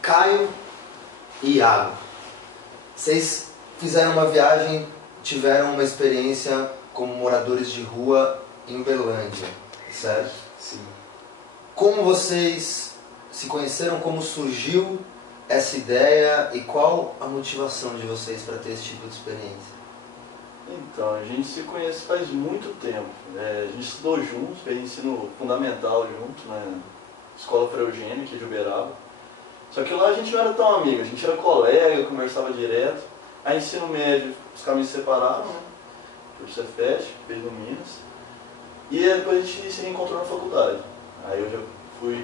Caio e Iago, vocês fizeram uma viagem, tiveram uma experiência como moradores de rua em Uberlândia, certo? Sim. Como vocês se conheceram, como surgiu essa ideia e qual a motivação de vocês para ter esse tipo de experiência? Então, a gente se conhece faz muito tempo. A gente estudou juntos, fez ensino fundamental junto, na Escola Frei Eugênio, aqui de Uberaba. Só que lá a gente não era tão amigo, a gente era colega, conversava direto. Aí ensino médio, os caminhos se separaram, né? Por Cefet, fez no Minas. E depois a gente se reencontrou na faculdade. Aí eu já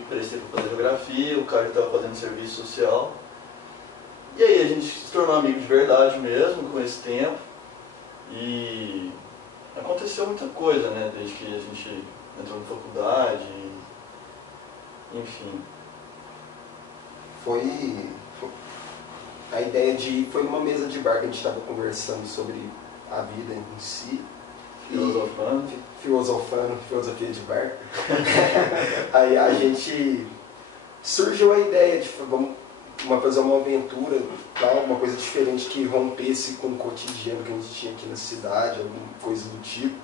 prestei para fazer geografia, o cara estava fazendo serviço social. E aí a gente se tornou amigo de verdade mesmo, com esse tempo. E aconteceu muita coisa, né? Desde que a gente entrou na faculdade, enfim. Foi a ideia foi numa mesa de bar que a gente estava conversando sobre a vida em si. Filosofando, filosofia de bar. Aí a gente surgiu a ideia de vamos fazer uma aventura, tal, uma coisa diferente que rompesse com o cotidiano que a gente tinha aqui na cidade, alguma coisa do tipo.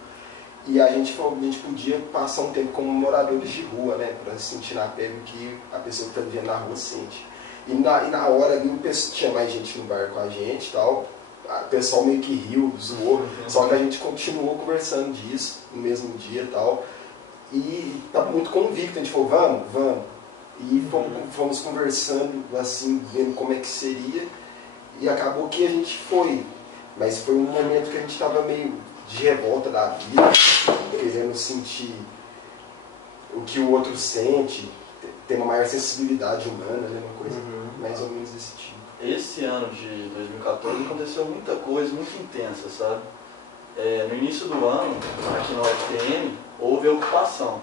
E a gente falou que a gente podia passar um tempo como moradores de rua, né, para sentir na pele o que a pessoa que está vivendo na rua sente. E na hora ali tinha mais gente no bar com a gente, tal. O pessoal meio que riu, zoou, só que a gente continuou conversando disso no mesmo dia e tal. E tá muito convicto, a gente falou, vamos. E fomos conversando, assim, vendo como é que seria. E acabou que a gente foi. Mas foi um momento que a gente estava meio de revolta da vida, querendo sentir o que o outro sente, ter uma maior sensibilidade humana, né? Uma coisa mais ou menos desse tipo. Esse ano de 2014 aconteceu muita coisa, muito intensa, sabe? No início do ano, aqui na UFPM, houve a ocupação.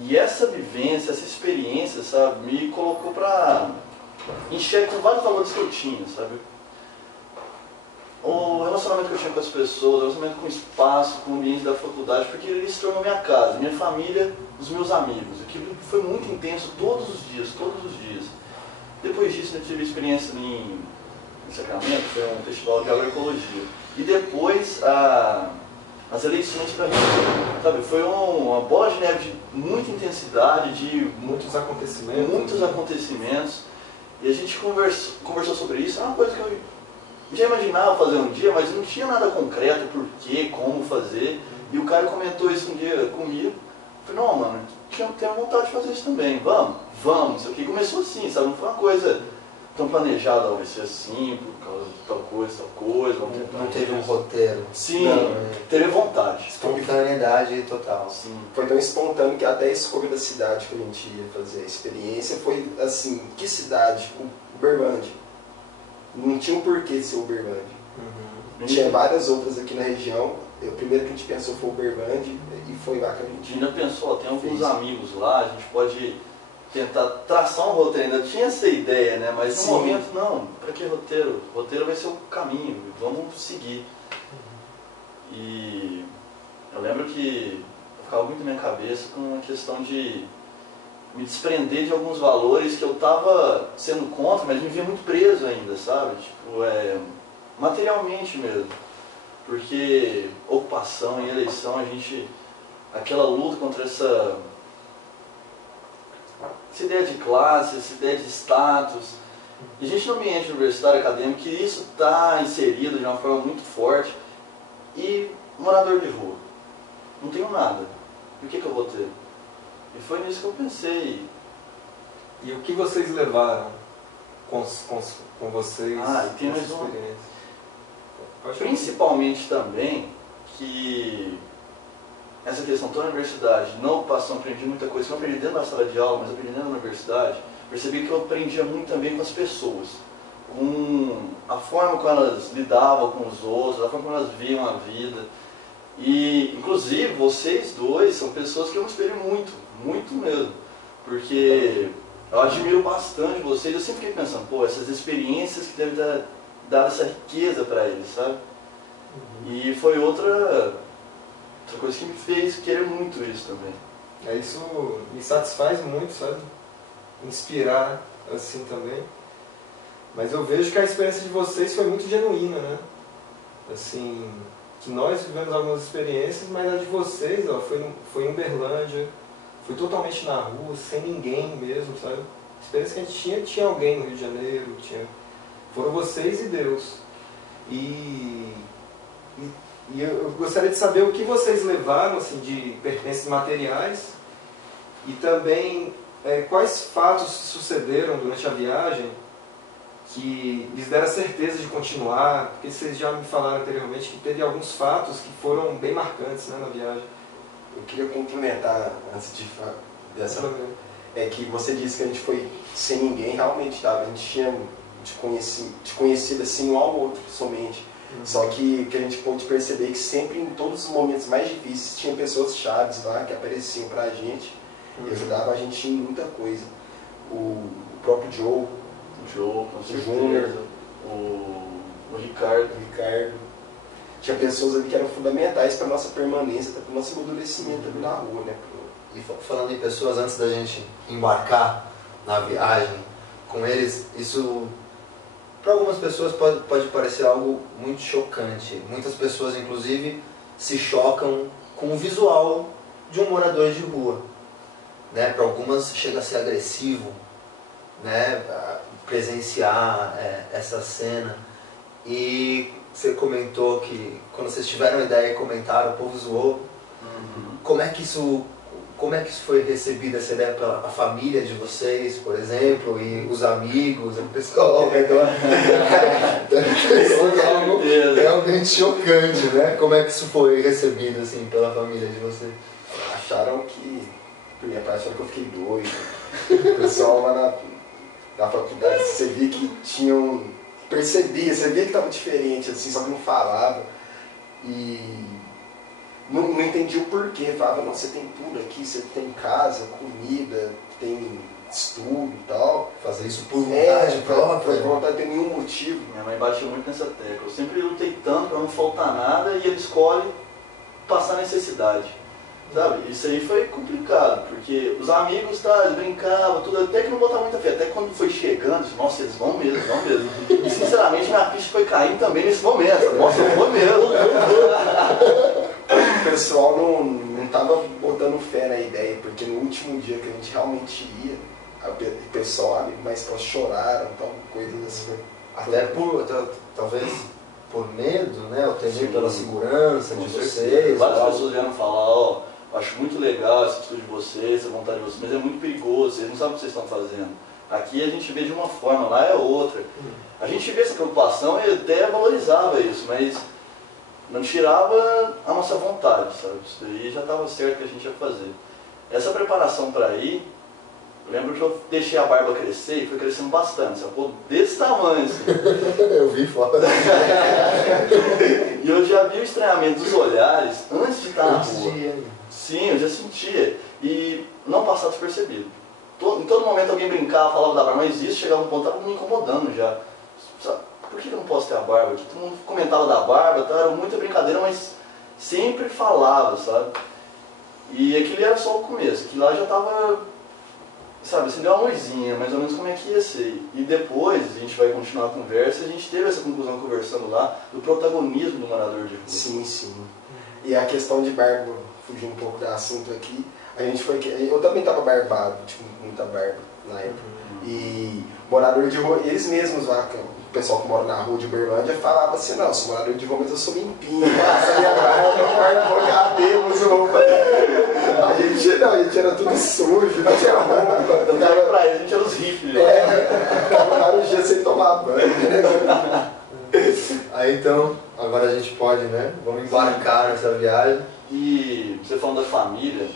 E essa vivência, essa experiência, sabe, me colocou em xeque com vários valores que eu tinha, sabe? O relacionamento que eu tinha com as pessoas, o relacionamento com o espaço, com o ambiente da faculdade, porque ele se tornou minha casa, minha família, os meus amigos. Aquilo foi muito intenso todos os dias, todos os dias. Depois disso, eu tive experiência em Sacramento, foi um festival de agroecologia. E depois, as eleições para mim, sabe, foi uma bola de neve de muita intensidade, de muitos acontecimentos. E a gente conversou sobre isso. É uma coisa que eu já imaginava fazer um dia, mas não tinha nada concreto, por quê, como fazer. E o cara comentou isso um dia comigo. Eu falei, não, mano, tenho vontade de fazer isso também. Vamos, isso aqui começou assim, sabe? Não foi uma coisa tão planejada, vai ser assim, por causa de tal coisa. Não teve um roteiro. Sim, teve vontade. Espontaneidade total. Sim. Foi tão espontâneo que até a escolha da cidade que a gente ia fazer a experiência foi assim, que cidade? Uberlândia. Não tinha um porquê de ser Uberlândia. Tinha várias outras aqui na região. O primeiro que a gente pensou foi Uberlândia e foi lá que a gente ainda pensou, tem alguns amigos lá, a gente pode tentar traçar um roteiro. Ainda tinha essa ideia, né? Mas no momento, não, para que roteiro? Roteiro vai ser o caminho, vamos seguir. E eu lembro que eu ficava muito na minha cabeça com a questão de me desprender de alguns valores que eu estava sendo contra, mas me via muito preso ainda, sabe? Tipo, materialmente mesmo. Porque ocupação e eleição, aquela luta contra essa ideia de classe, essa ideia de status. E a gente no ambiente universitário acadêmico, que isso está inserido de uma forma muito forte. E morador de rua, não tenho nada, o que eu vou ter? E foi nisso que eu pensei. E o que vocês levaram com vocês e tem mais uma experiência? Principalmente também que essa questão toda na universidade, na ocupação, aprendi muita coisa que eu não aprendi dentro da sala de aula, mas aprendi dentro da universidade. Percebi que eu aprendia muito também com as pessoas, com a forma como elas lidavam com os outros, a forma como elas viam a vida. E, inclusive, vocês dois são pessoas que eu me espelho muito, muito mesmo. Porque eu admiro bastante vocês, eu sempre fiquei pensando, essas experiências que devem dar essa riqueza para eles, sabe? E foi outra coisa que me fez querer muito isso também. Isso me satisfaz muito, sabe? Inspirar assim também. Mas eu vejo que a experiência de vocês foi muito genuína, né? Assim, que nós vivemos algumas experiências, mas a de vocês, ó, foi em Uberlândia, foi totalmente na rua, sem ninguém mesmo, sabe? A experiência que a gente tinha alguém no Rio de Janeiro, foram vocês e Deus. E eu gostaria de saber o que vocês levaram assim, de pertences materiais e também quais fatos sucederam durante a viagem que lhes deram a certeza de continuar, porque vocês já me falaram anteriormente que teve alguns fatos que foram bem marcantes, né, na viagem. Eu queria complementar antes dessa. É que você disse que a gente foi sem ninguém, realmente a gente tinha te conhecido assim um ao outro somente. Só que o que a gente pôde perceber é que sempre em todos os momentos mais difíceis tinha pessoas chaves lá que apareciam pra gente e ajudavam a gente em muita coisa. O próprio Joe, com certeza. O Ricardo. Tinha pessoas ali que eram fundamentais para nossa permanência, para o nosso amadurecimento ali na rua, né? E falando em pessoas, antes da gente embarcar na viagem com eles, isso para algumas pessoas pode parecer algo muito chocante. Muitas pessoas, inclusive, se chocam com o visual de um morador de rua, né? Para algumas chega a ser agressivo, né? Presenciar essa cena. E você comentou que quando vocês tiveram a ideia e comentaram, o povo zoou. Como é que isso foi recebido, essa ideia pela família de vocês, por exemplo, e os amigos, o pessoal ao redor? Algo realmente chocante, né? Como é que isso foi recebido assim, pela família de vocês? Acharam que, por minha parte, acharam que eu fiquei doido. O pessoal lá na faculdade, você via que você via que estava diferente, assim, só que não falava. E não entendi o porquê. Falava, não, você tem tudo aqui, você tem casa, comida, tem estudo e tal. Fazer isso por vontade própria. Por vontade, não tem nenhum motivo. Minha mãe batia muito nessa tecla. Eu sempre lutei tanto para não faltar nada e ele escolhe passar necessidade. Sabe? Isso aí foi complicado, porque os amigos, eles brincavam, tudo, até que não botavam muita fé. Até quando foi chegando, disse, nossa, eles vão mesmo. E sinceramente minha ficha foi caindo também nesse momento. Nossa, eu vou mesmo. O pessoal não estava botando fé na ideia, porque no último dia que a gente realmente ia, o pessoal, amigo mais próximo, choraram, tal, coisas assim. Até talvez por medo, né? Ou temor pela segurança de vocês. Várias pessoas vieram falar, acho muito legal essa atitude de vocês, essa vontade de vocês, mas é muito perigoso, vocês não sabem o que vocês estão fazendo. Aqui a gente vê de uma forma, lá é outra. A gente vê essa preocupação e até valorizava isso, mas não tirava a nossa vontade, sabe? Isso daí já estava certo que a gente ia fazer. Essa preparação para ir, eu lembro que eu deixei a barba crescer e foi crescendo bastante, sabe? Desse tamanho, assim. Eu vi foto. E eu já vi o estranhamento dos olhares antes de estar na rua. Sim, eu já sentia. E não passar despercebido. Em todo momento alguém brincava, falava da barba, mas isso chegava um ponto, estava me incomodando já. Sabe? Por que eu não posso ter a barba aqui? Todo mundo comentava da barba, era muita brincadeira, mas sempre falava, sabe? E aquilo era só o começo, que lá já estava, sabe, assim, deu uma luzinha, mais ou menos como é que ia ser. E depois, a gente vai continuar a conversa, a gente teve essa conclusão conversando lá, do protagonismo do morador de rua. Sim. E a questão de barba, fugir um pouco do assunto aqui, eu também estava barbado, tipo, muita barba na época. E morador de rua, eles mesmos lá, o pessoal que mora na rua de Uberlândia falava assim, não, sou morador de rua, mas eu sou limpinho, passa minha barba, cabelo, roupa. A gente era tudo sujo, não tinha roupa. Eu tava pra eles, a gente era os hippies. Ficava dia sem tomar banho. Aí então, agora a gente pode, né? Vamos embarcar nessa viagem. E você falando da família,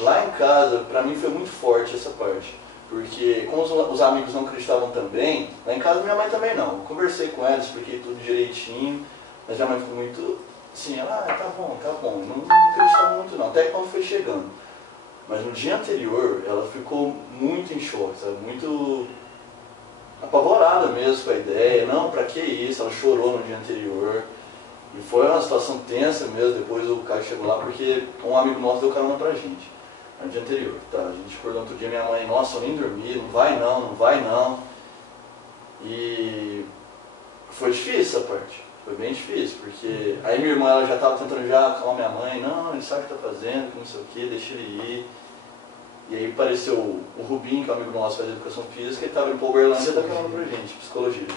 lá em casa, pra mim foi muito forte essa parte. Porque como os amigos não acreditavam também, lá em casa minha mãe também não. Eu conversei com ela, expliquei tudo direitinho, mas minha mãe ficou muito assim, ela, tá bom, não acreditava muito não, até quando foi chegando. Mas no dia anterior, ela ficou muito em choque, sabe? Muito apavorada mesmo com a ideia, não, pra que isso? Ela chorou no dia anterior. E foi uma situação tensa mesmo, depois o Caio chegou lá, porque um amigo nosso deu carona pra gente. No dia anterior, tá, a gente acordou outro dia, minha mãe, nossa, eu nem dormi, não vai não, não vai não. E foi difícil essa parte, foi bem difícil, porque aí minha irmã ela já estava tentando já acalmar minha mãe, não, ele sabe o que está fazendo, que não sei o que, deixa ele ir. E aí apareceu o Rubinho, que é um amigo nosso, faz educação física, ele estava indo para Uberlândia e estava falando pra gente, psicologia.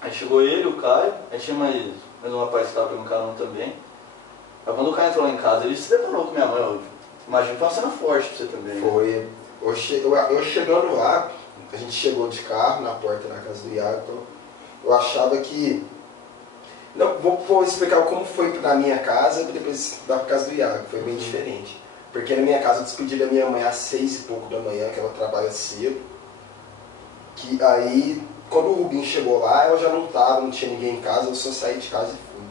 Aí chegou ele, o Caio, aí tinha mais um rapaz que estava pegando carona também. Aí quando o Caio entrou lá em casa, ele se deparou com minha mãe, eu imagino que foi uma cena forte pra você também. Né? Foi. Eu chegando lá, a gente chegou de carro na porta da casa do Iago, então eu achava que... Não, vou explicar como foi na minha casa e depois da casa do Iago, foi bem diferente. Porque na minha casa eu despedi da minha mãe às 6 e pouco da manhã, que ela trabalha cedo. Que aí, quando o Rubinho chegou lá, eu já não tava, não tinha ninguém em casa, eu só saí de casa e fui.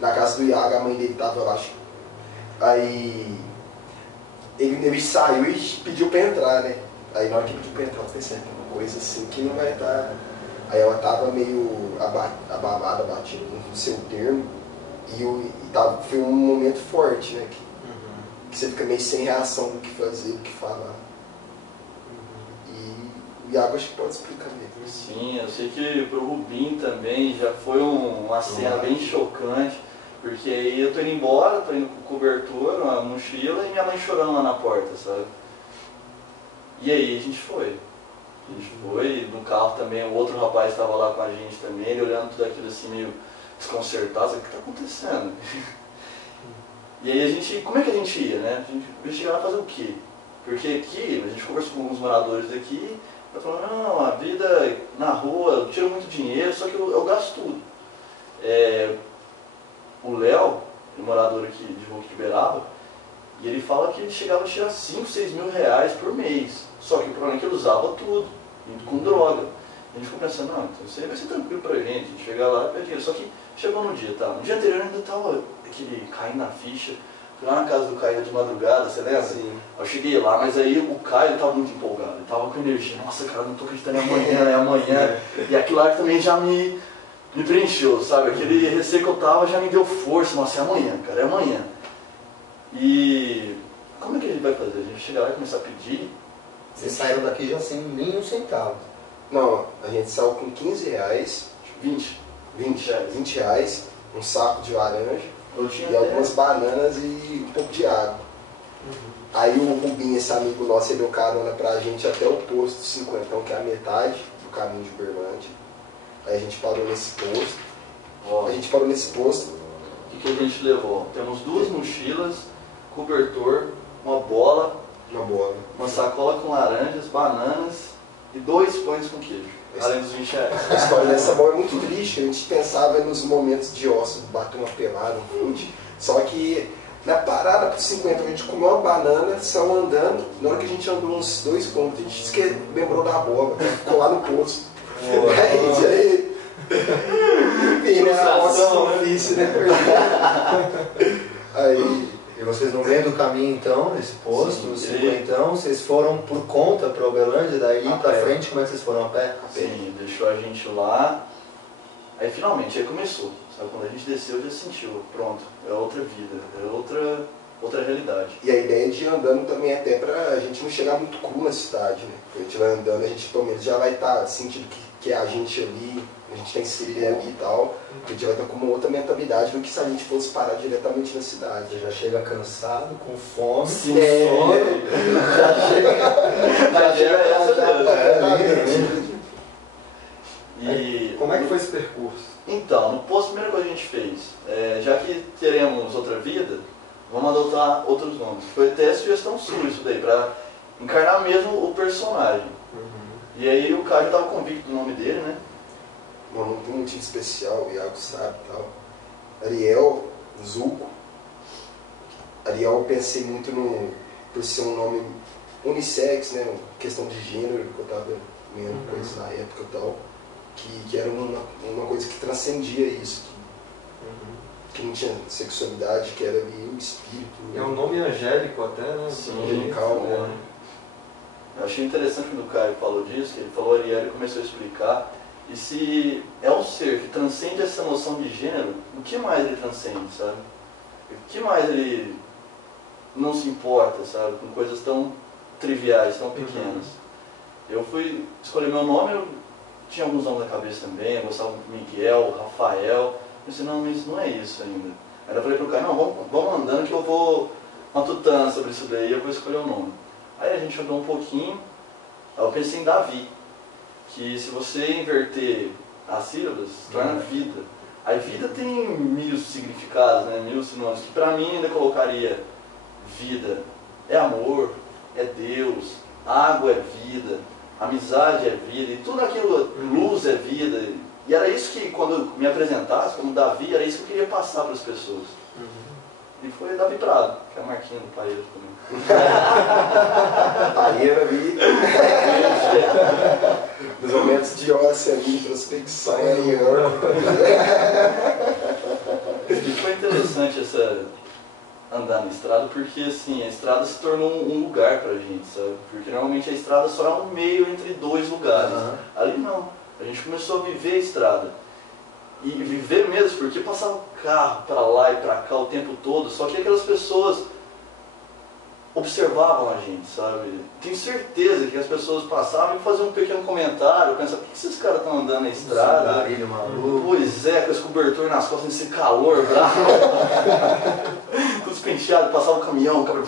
Na casa do Iago, a mãe dele tava lá. Aí ele saiu e pediu pra entrar, né? Aí na hora que pediu pra entrar, eu pensei, uma coisa assim que não vai estar. Aí ela tava meio abalada, batida no seu termo. Foi um momento forte, né? Que você fica meio sem reação do que fazer, do que falar. E o Iago acho que pode explicar mesmo. Sim, eu sei que pro Rubinho também já foi uma cena bem chocante, porque aí eu tô indo embora, tô indo com o cobertor, uma mochila e minha mãe chorando lá na porta, sabe? E aí a gente foi. No carro também, o outro rapaz estava lá com a gente também, ele olhando tudo aquilo assim meio desconcertado, o que está acontecendo? E aí a gente, como é que a gente ia, né? A gente ia chegar lá fazer o quê? Porque aqui, a gente conversou com alguns moradores daqui, eu falei, não, a vida na rua, eu tiro muito dinheiro, só que eu gasto tudo. O Léo, um morador aqui de Rua de Uberaba, e ele fala que ele chegava a tirar 5, 6 mil reais por mês. Só que o problema é que ele usava tudo, indo com droga. A gente ficou pensando, não, então isso aí vai ser tranquilo pra gente, a gente chegar lá e pedir dinheiro. Só que chegou no dia, tá? No dia anterior ainda tava aquele caindo na ficha. Fui lá na casa do Caio de madrugada, você lembra? Sim. Eu cheguei lá, mas aí o Caio estava muito empolgado, ele estava com energia. Nossa, cara, não tô acreditando, é amanhã. E aquilo lá também já me preencheu, sabe? Aquele receio que eu tava já me deu força. Nossa, é amanhã, cara, é amanhã. E como é que a gente vai fazer? A gente chegar lá e começar a pedir? Vocês saíram daqui já sem nenhum centavo. Não, a gente saiu com 15 reais, 20 reais, um saco de laranja e algumas bananas e um pouco de água. Aí o Rubinho, esse amigo nosso, ele deu carona pra gente até o posto 50, que é a metade do caminho de Uberlândia. Aí a gente parou nesse posto. O que a gente levou? Temos 2 mochilas, cobertor, uma bola, uma sacola com laranjas, bananas e 2 pães com queijo, além dos 20 reais. A história dessa bola é muito triste, a gente pensava nos momentos de ócio, bater uma pelada, um fute. Só que na parada pro 50 a gente comeu uma banana, saiu andando, na hora que a gente andou uns 2 pontos, a gente lembrou da bola, ficou lá no posto. Aí, enfim, né? Nossa, difícil, né? Aí... E vocês no meio do caminho então, nesse posto, no 50, vocês foram por conta para Uberlândia, daí pra frente, como é que vocês foram a pé? Sim, deixou a gente lá, aí finalmente, aí começou, sabe? Quando a gente desceu, já sentiu, pronto, é outra vida, é outra realidade. E a ideia de ir andando também até pra gente não chegar muito cru na cidade, né? Porque a gente vai andando, a gente pelo menos já vai estar sentindo que é a gente ali, a gente tem que ser ali e tal, a gente vai estar com uma outra mentalidade do que se a gente fosse parar diretamente na cidade. Você já chega cansado, com fome. Sim, sono. Já chega essa. E como é que foi esse percurso? Então, no posto, a primeira coisa que a gente fez, já que teremos outra vida, vamos adotar outros nomes. Foi até sugestão sua isso daí, para encarnar mesmo o personagem. E aí o cara já estava convicto do nome dele, né? Não tem um motivo especial, o Iago sabe e tal. Ariel, Zuko. Ariel eu pensei muito por ser um nome unissex, né? Questão de gênero, que eu estava vendo coisas na época e tal. Que era uma coisa que transcendia isso. Que não tinha sexualidade, que era ali o espírito. É um nome angélico até, né? Sim, angelical, né? Eu achei interessante quando o Caio falou disso, que ele falou Ariel e começou a explicar. E se é um ser que transcende essa noção de gênero, o que mais ele transcende, sabe? O que mais ele não se importa, sabe, com coisas tão triviais, tão pequenas. Eu fui escolher meu nome, eu tinha alguns nomes na cabeça também, eu gostava de Miguel, Rafael. Eu disse, não, mas não é isso ainda. Aí eu falei pro cara, não, vamos andando que eu vou matutando sobre isso daí, eu vou escolher o nome. Aí a gente andou um pouquinho, aí eu pensei em Davi, que se você inverter as sílabas, torna vida. Aí vida tem 1000 significados, né, 1000 sinônimos, que pra mim ainda colocaria vida. É amor, é Deus, água é vida, amizade é vida, e tudo aquilo, luz é vida. E era isso que, quando me apresentasse como Davi, era isso que eu queria passar para as pessoas. E foi Davi Prado, que é a marquinha do paeiro também. Paeiro ali. Nos momentos de óssea ali, introspecção. E foi interessante andar na estrada, porque assim, a estrada se tornou um lugar pra gente, sabe? Porque normalmente a estrada só é um meio entre dois lugares. Ali não. A gente começou a viver a estrada. E viver mesmo, porque passava carro para lá e para cá o tempo todo, só que aquelas pessoas observavam a gente, sabe? Tenho certeza que as pessoas passavam e faziam um pequeno comentário, pensavam, por que esses caras estão andando na estrada? Pois é, com esse cobertor nas costas, nesse calor bravo. Todos penteados, passava o caminhão, o cabelo...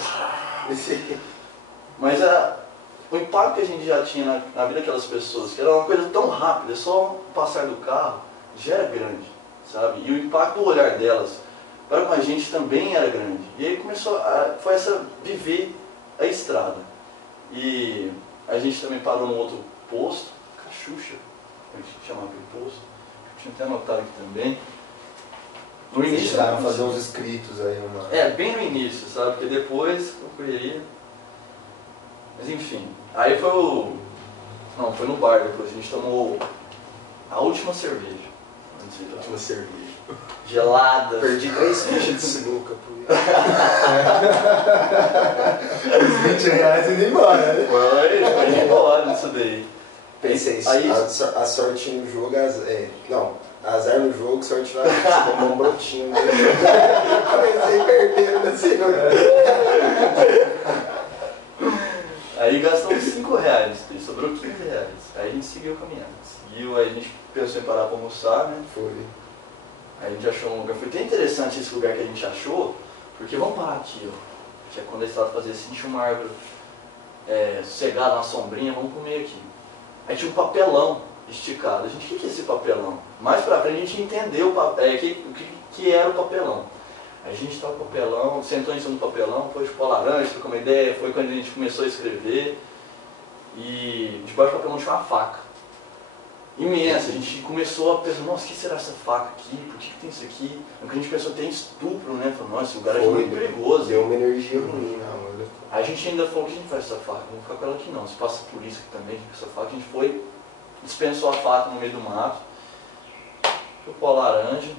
Mas o impacto que a gente já tinha na vida daquelas pessoas, que era uma coisa tão rápida, só o passar do carro, já era grande, sabe? E o impacto do olhar delas para com a gente também era grande. E aí foi viver a estrada. E a gente também parou num outro posto, Cachucha, a gente chamava aquele posto, tinha até anotado aqui também. No início, fazer uns escritos aí. bem no início, sabe? Porque depois eu correria. Mas enfim, aí foi no bar depois, a gente tomou a última cerveja. A última cerveja. Gelada. Perdi 3 fichas de sinuca por isso. Os R$20 indo embora, né? Foi embora isso daí. Pensei, aí, a sorte no jogo, azar no jogo, sorte na vida. Você tomou um brotinho. Comecei perdendo na sinuca. Aí gastamos R$5, sobrou R$15. Aí a gente seguiu caminhando. Aí a gente pensou em parar para almoçar, né? Foi. Aí a gente achou um lugar, foi até interessante esse lugar que a gente achou, porque vamos parar aqui, ó. Que é quando a estrada fazia sentir uma árvore sossegada, uma sombrinha, vamos comer aqui. Aí tinha um papelão esticado. A gente, o que é esse papelão? Mais pra frente a gente entendeu o que era o papelão. Aí a gente estava com o papelão, sentou em cima do papelão, foi chupar laranja, trocou uma ideia, foi quando a gente começou a escrever. E debaixo do papelão tinha uma faca imensa. A gente começou a pensar, nossa, o que será essa faca aqui? Por que tem isso aqui? Porque a gente pensou até em estupro, né? Falou, nossa, esse lugar é muito perigoso. Deu uma energia ruim na hora. Aí a gente ainda falou, o que a gente faz com essa faca? Vamos ficar com ela aqui não. Se passa por isso aqui também, essa faca, a gente foi, dispensou a faca no meio do mato, chupou a laranja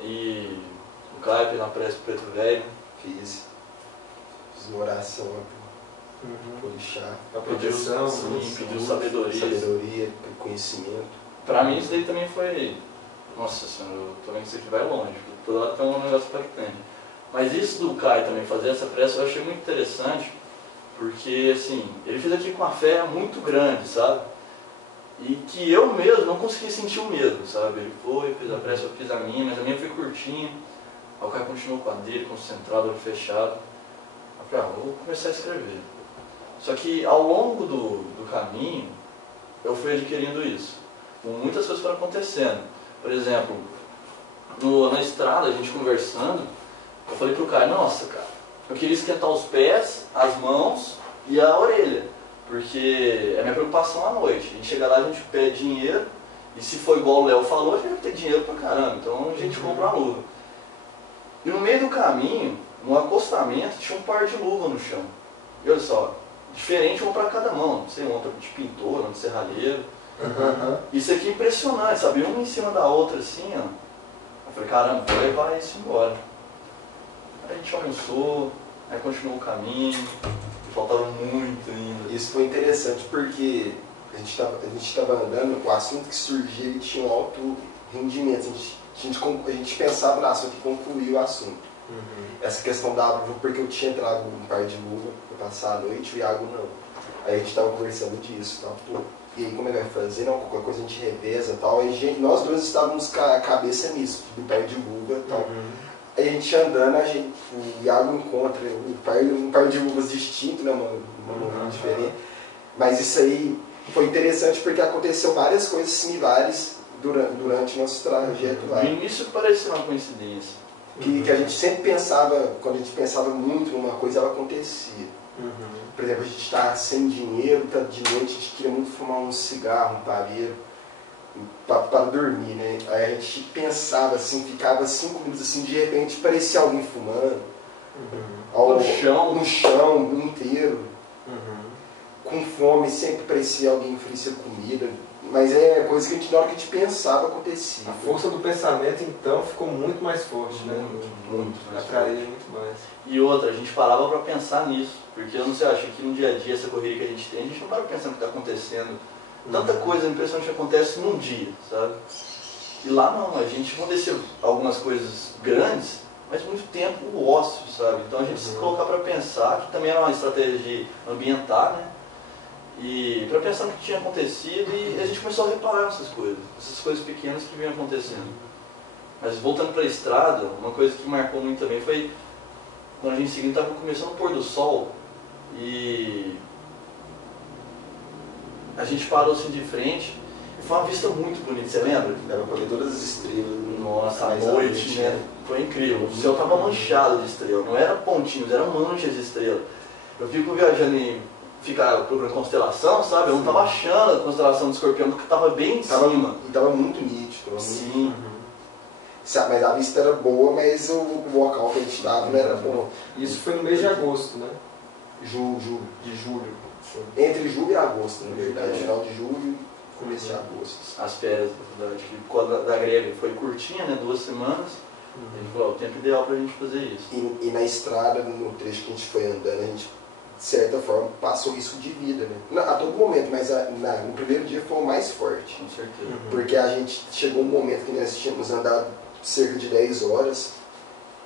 e o Caio na prece preto velho. Fiz uma oração por chá. A proteção, pediu sabedoria, conhecimento. Pra mim isso daí também foi, nossa senhora, eu tô vendo que isso aqui vai longe, toda hora tem um negócio impactante. Mas isso do Caio também, fazer essa prece, eu achei muito interessante, porque assim, ele fez aqui com uma fé muito grande, sabe? E que eu mesmo não consegui sentir o mesmo, sabe? Ele foi, fez a prece, eu fiz a minha, mas a minha foi curtinha. Aí o Caio continuou com a dele, concentrado, olho fechado. Aí eu falei, vou começar a escrever. Só que ao longo do caminho, eu fui adquirindo isso. Muitas coisas foram acontecendo. Por exemplo, na estrada, a gente conversando, eu falei pro Caio, nossa, cara, eu queria esquentar os pés, as mãos e a orelha. Porque é a minha preocupação à noite. A gente chega lá, a gente pede dinheiro, e se for igual o Léo falou, a gente vai ter dinheiro pra caramba. Então a gente compra uma luva. E no meio do caminho, no acostamento, tinha um par de luva no chão. E olha só, diferente uma para cada mão, não sei, uma de pintor, uma de serralheiro. Isso aqui é impressionante, sabe? Uma em cima da outra assim, ó. Eu falei, caramba, vou levar isso embora. Aí a gente almoçou, aí continuou o caminho, e faltava muito ainda. Isso foi interessante porque a gente estava andando, o assunto que surgia ele tinha um alto rendimento. A gente pensava no assunto e concluía o assunto. Essa questão da luva, porque eu tinha entrado um par de luva pra passar a noite, o Iago não. Aí a gente tava conversando disso, tal, pô, e aí como é que vai fazer? Não, qualquer coisa a gente reveza e tal. Aí nós dois estávamos com a cabeça nisso, do par de luva e tal. Aí a gente andando, o Iago encontra um par de luvas distinto, né, uma diferente. Mas isso aí foi interessante porque aconteceu várias coisas similares durante nosso trajeto lá. No início parecia uma coincidência. Que a gente sempre pensava, quando a gente pensava muito numa coisa, ela acontecia. Por exemplo, a gente está sem dinheiro, tá de noite, a gente queria muito fumar um cigarro, um pareiro, para dormir, né? Aí a gente pensava assim, ficava 5 minutos assim, de repente parecia alguém fumando. No chão, inteiro. Com fome, sempre parecia alguém oferecer comida. Mas é coisa que a gente, na hora que a gente pensava, acontecia. A força do pensamento, então, ficou muito mais forte, né? Muito mais Atraía forte. muito mais. E outra, a gente parava pra pensar nisso. Porque eu não sei, acho que no dia a dia, essa correria que a gente tem, a gente não para pensando no que está acontecendo. Tanta coisa, impressionante que acontece num dia, sabe? E lá não, a gente aconteceu algumas coisas grandes, mas muito tempo o ócio, sabe? Então a gente se colocar para pensar, que também era uma estratégia de ambientar, né? E para pensar no que tinha acontecido, e a gente começou a reparar essas coisas pequenas que vinham acontecendo. Mas voltando para a estrada, uma coisa que marcou muito também foi quando a gente seguinte estava começando o pôr do sol e a gente parou assim de frente e foi uma vista muito bonita, você lembra? Dava pra ver todas as estrelas. Nossa, a noite, né? Foi incrível. O céu estava manchado de estrelas, não era pontinhos, eram manchas de estrelas. Eu fico viajando e ficar procurando constelação, sabe? Eu não estava achando a constelação do Escorpião, porque estava bem em cima. E estava muito nítido. Sim. Mas a vista era boa, mas o local que a gente estava não era bom. Isso foi no mês de agosto, né? De julho. Entre julho e agosto, na verdade. Final de julho e começo de agosto. As férias da faculdade, que quando da greve foi curtinha, né? 2 semanas. A gente falou, o tempo ideal pra gente fazer isso. E na estrada, no trecho que a gente foi andando, a gente, de certa forma, passou risco de vida, né? A todo momento, mas no primeiro dia foi o mais forte. Com certeza. Porque a gente chegou um momento que nós tínhamos andado cerca de 10 horas,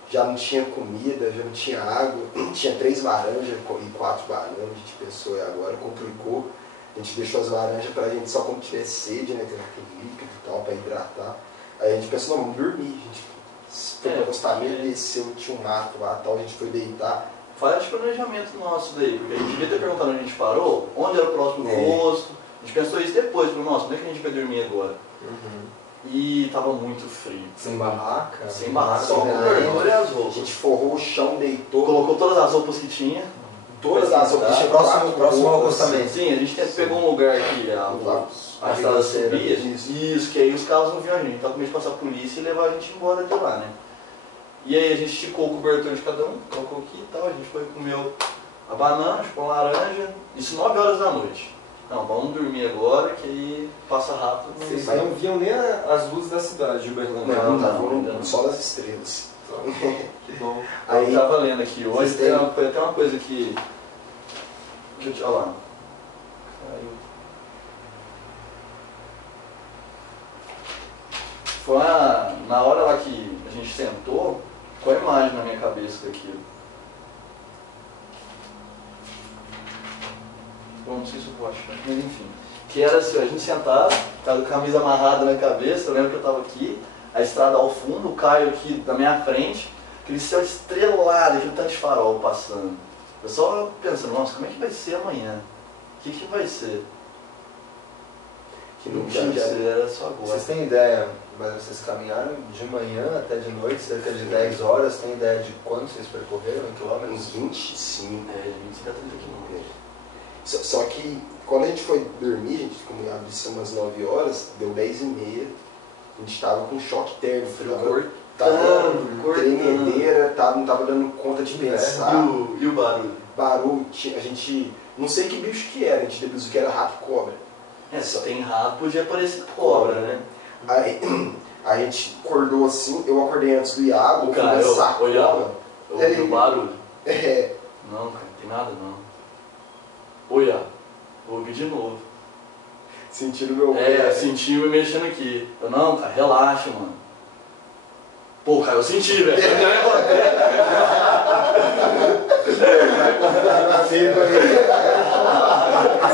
já não tinha comida, já não tinha água, tinha 3 laranjas e 4 bananas, a gente pensou, e agora complicou. A gente deixou as laranjas pra gente só quando tiver sede, né, ter aquele líquido e tal, pra hidratar. Aí a gente pensou, não, vamos dormir. A gente foi pro acostamento, desceu, tinha um mato lá, tal, a gente foi deitar. Falha de planejamento nosso daí, porque a gente devia ter perguntado onde a gente parou, onde era o próximo posto. A gente pensou isso depois, falou, nossa, onde é que a gente vai dormir agora? E tava muito frio. Sem barraca? Sem barraca, só Sem com o nada. cobertor e as A roupas. gente forrou o chão, deitou. Colocou todas as roupas que tinha. Todas as roupas, tinha Próximo ao roupas. acostamento. Sim, a gente pegou um lugar que a estrada subia. Isso, que aí os carros não viam a gente. Então com medo de passar a polícia e levar a gente embora de lá, né? E aí a gente esticou o cobertor de cada um, colocou aqui e tal, a gente foi comer a banana, chupou a laranja, isso 9 horas da noite. Não, vamos dormir agora que aí passa rápido. Vocês não viam nem as luzes da cidade de Uberlândia? Não, só das estrelas. Que bom. Aí Aí, eu tava lendo aqui, hoje Vocês têm- foi até uma coisa que eu te... Olha lá. Caiu. Foi na hora lá que a gente sentou, ficou a imagem na minha cabeça daquilo. Bom, não sei se eu vou achar, mas enfim. Que era assim, a gente sentado, tava com a camisa amarrada na cabeça, eu lembro que eu tava aqui, a estrada ao fundo, o Caio aqui na minha frente, aquele céu estrelado, aquele tanto de farol passando. Eu só pensando, nossa, como é que vai ser amanhã? O que vai ser? que Não não tinha que já ser, era só agora. Vocês têm ideia, mas vocês caminharam de manhã até de noite, cerca de 10 horas, tem ideia de quanto vocês percorreram em quilômetros? uns 25. É, 25 a 30 quilômetros. Só que quando a gente foi dormir, gente, como já disse, umas 9 horas, deu 10h30, a gente estava com choque térmico. Tava tremedeira, não tava dando conta de pensar. E o barulho? Barulho, a gente, não sei que bicho que era, a gente deduziu que era rato e cobra. É, se tem rato, podia parecer cobra, né? Aí a gente acordou assim, eu acordei antes do Iago, O cara, olhava, eu ouvi É. o barulho. É, Não, cara, não tem nada não. Olha, ouvi de novo. sentindo meu É, senti me mexendo aqui. Eu, não, cara, relaxa, mano. Pô, cara, eu senti, velho.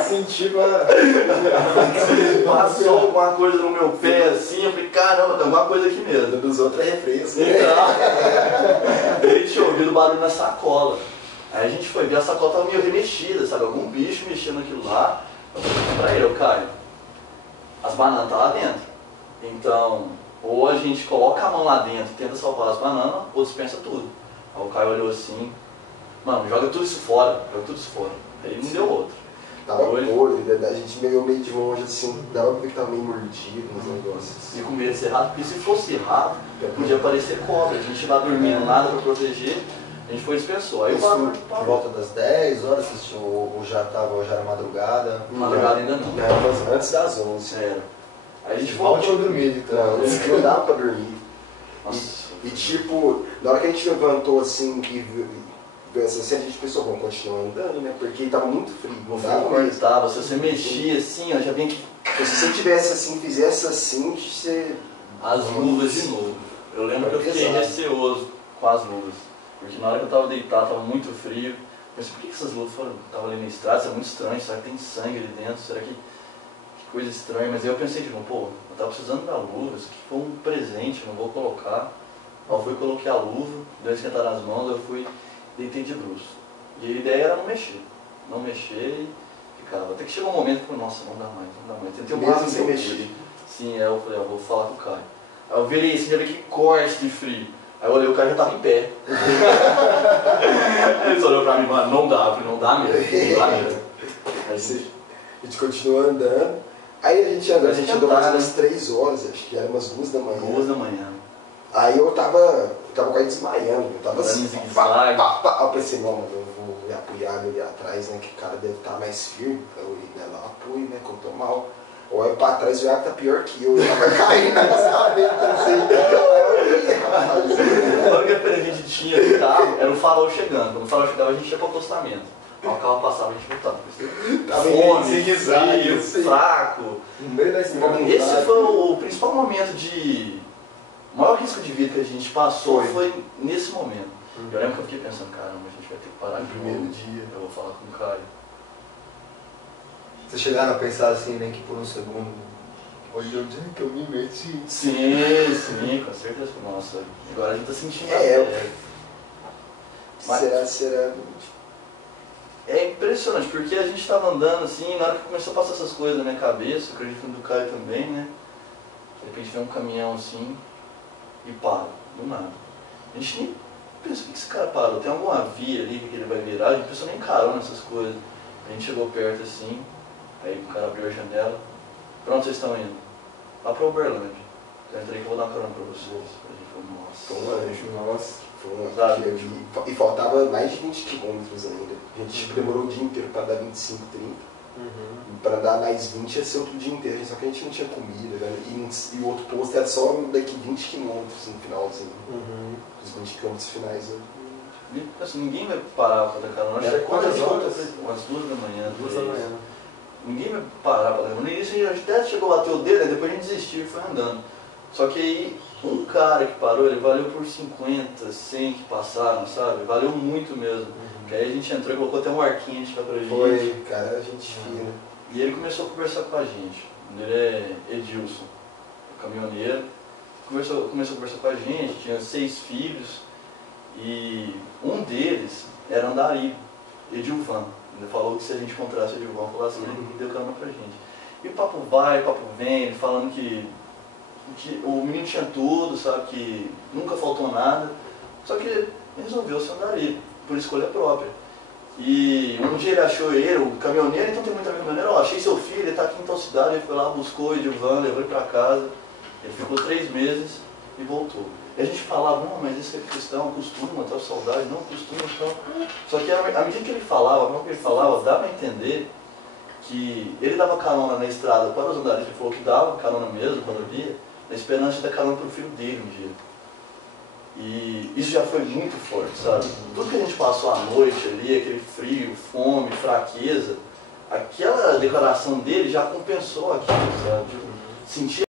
Sentiu Passou alguma coisa no meu pé assim, eu falei, caramba, tem alguma coisa aqui mesmo. Dos outros é refresco. Então, a gente tinha ouvido barulho na sacola. Aí a gente foi ver, a sacola tava meio remexida, sabe? Algum bicho mexendo naquilo lá. Eu falei pra ele, Caio, as bananas tá lá dentro. Então, ou a gente coloca a mão lá dentro e tenta salvar as bananas, ou dispensa tudo. Aí o Caio olhou assim, mano, joga tudo isso fora, joga tudo isso fora. Aí não deu outro. Tava podre, a gente meio de longe assim, dava pra ver que tava meio mordido nos negócios. E com medo de ser rato, porque se fosse rato, podia aparecer cobra. A gente lá dormindo, nada pra proteger, a gente foi e dispensou. Aí o barulho Por volta das 10 horas, assistiu, ou já era madrugada? madrugada ainda não. Não, mas antes das 11. Era. Aí a gente Mal tinha voltou. dormido, Não, então. não dava pra dormir. Nossa. E tipo, na hora que a gente levantou assim e viu assim, a gente pensou, vamos continuar andando, né? Porque tava muito frio, não O dava frio mesmo. cortava, se você mexia assim, ó, já vinha aqui Se você tivesse assim, fizesse assim, você... as luvas de novo. Eu lembro que eu fiquei Pesado. receoso com as luvas. Porque na hora que eu tava deitado, tava muito frio. Eu pensei, por que essas luvas foram? Tava ali na estrada, isso é muito estranho, será que tem sangue ali dentro? Será que coisa estranha? Mas aí eu pensei, tipo, pô, eu tava precisando da luva, isso aqui foi um presente, eu não vou colocar. Aí eu fui e coloquei a luva, deu uma esquentada nas mãos, eu fui deitei de bruço. E a ideia era não mexer e ficava. Até que chegou um momento que eu falei, nossa, não dá mais. Tentei o Mesmo máximo sem que eu mexer. pude. Sim, aí eu falei, vou falar com o Caio. Aí eu virei assim, já vi que corte de frio. Aí eu olhei, o Caio já tava em pé. Ele só olhou pra mim, mano, não dá. Eu falei, não dá mesmo, não dá mesmo. Aí, A gente continuou andando. Aí a gente andou mais né? umas 3 horas, acho que era umas 2 da manhã. 2 da manhã. Aí eu tava quase desmaiando, eu tava assim, Zigue-zague. Aí eu pensei, não, mas eu vou me apoiar ali atrás, né, que o cara deve estar mais firme, pra eu ir, né, lá apoio, né, que eu tô mal. Ou aí pra trás o cara tá pior que eu tava caindo nas cabeças, assim. A única coisa que a gente tinha no carro era o farol chegando. Quando o farol chegava, a gente ia pro acostamento. Aí o carro passava, a gente voltava. Tava meio Fome, zigue-zague, frio, assim. fraco. no meio da estrada. Esse foi o principal momento de... O maior risco de vida que a gente passou foi nesse momento. Eu lembro que eu fiquei pensando, caramba, a gente vai ter que parar No de primeiro novo. dia. Eu vou falar com o Caio. Vocês chegaram a pensar assim, nem que por um segundo, olha onde é que eu me meti? Sim, com certeza. Nossa, agora a gente tá sentindo Será? É impressionante, porque a gente estava andando assim, na hora que começou a passar essas coisas na minha cabeça, eu acredito que do Caio também, né? De repente vem um caminhão assim e para, do nada. A gente nem pensa, por que esse cara parou? Tem alguma via ali que ele vai virar? A gente pensou nem carona nessas coisas. A gente chegou perto assim, aí o cara abriu a janela. Pra onde vocês estão indo? Lá pra Uberlândia. Eu entrei que eu vou dar uma carona pra vocês. A gente falou, nossa. Foi um anjo. Nossa. E faltava mais de 20 quilômetros ainda. A gente demorou o dia inteiro para dar 25, 30. E para dar mais 20 ia ser outro dia inteiro, só que a gente não tinha comida, né? E o outro posto era só daqui 20 quilômetros no finalzinho. Os 20 quilômetros finais. Assim, ninguém vai parar pra dar carona. Era Quando a gente quantas voltou, umas 2 da manhã. 2 da manhã. Ninguém vai parar pra dar carona. No início a gente até chegou a bater o dedo, depois a gente desistiu e foi andando. Só que aí, um cara que parou, ele valeu por 50, 100 que passaram, sabe? Valeu muito mesmo. Que aí a gente entrou e colocou até um arquinho pra gente. Foi, cara, a gente fina. E ele começou a conversar com a gente. Ele é Edilson, caminhoneiro. Começou a conversar com a gente, tinha 6 filhos. E um deles era Andarilho, Edilvan. Ele falou que se a gente encontrasse o Edilvan, falasse, ele deu carona pra gente. E o papo vai, o papo vem, ele falando que o menino tinha tudo, sabe, que nunca faltou nada, só que ele resolveu ser Andarilho, por escolha própria. E um dia ele achou ele, o caminhoneiro, então tem muito amigo caminhoneiro, ó, achei seu filho, ele tá aqui em tal cidade, ele foi lá, buscou o Edilvan, levou ele pra casa, ele ficou 3 meses e voltou. E a gente falava, não, mas isso é questão, costuma, tá saudade, não, costuma, então... Só que à medida que ele falava, dava a entender que ele dava carona na estrada para os andarilhos, ele falou que dava carona mesmo, quando via, na esperança de dar carona pro filho dele um dia. E isso já foi muito forte, sabe? Tudo que a gente passou à noite ali, aquele frio, fome, fraqueza, aquela declaração dele já compensou aquilo, sabe? Sentir